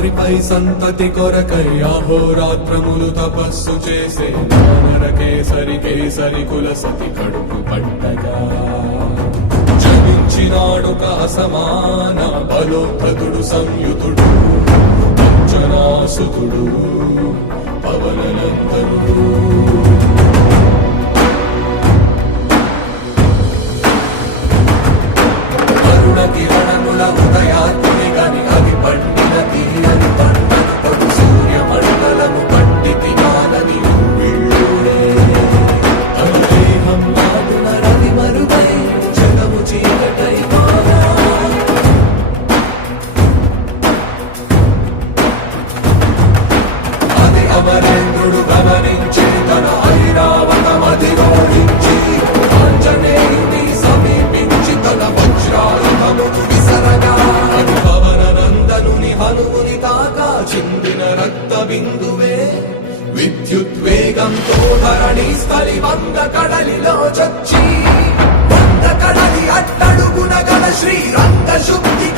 రాత్రిపై సంతతి కొరకై అహోరాత్రములు తపస్సు చేసే నరకేసరి కేసరి కుల సతి కడుపు పట్టగా జనించినాడొక అసమాన బలోద్ధతుడు సంయుతుడు అంజనాసుతుడు పవననందనుడు. కిరణముల ఉదయాత్మి గని అది పండిన తీరని పంటను పడు సూర్యమండలము పట్టితి కాలని వీళ్ళుడే అనుదేహం నాటున రవి మరుగై జగము చీకటై మారా. అది అమరేంద్రుడు గమనించి తన ఐరావతమది రోడించి ఆంజనేయుని సమీపించి తన వజ్రాయుధమును విసరగా అది పవననందనుని హనుముని తాకా చిందిన రక్త బిందువే విద్యుద్వేగంతో ధరణి స్థలి వంద కడలిలో చొచ్చి వంద కడలి అట్టడుగున గల శ్రీరంగ శుద్ధి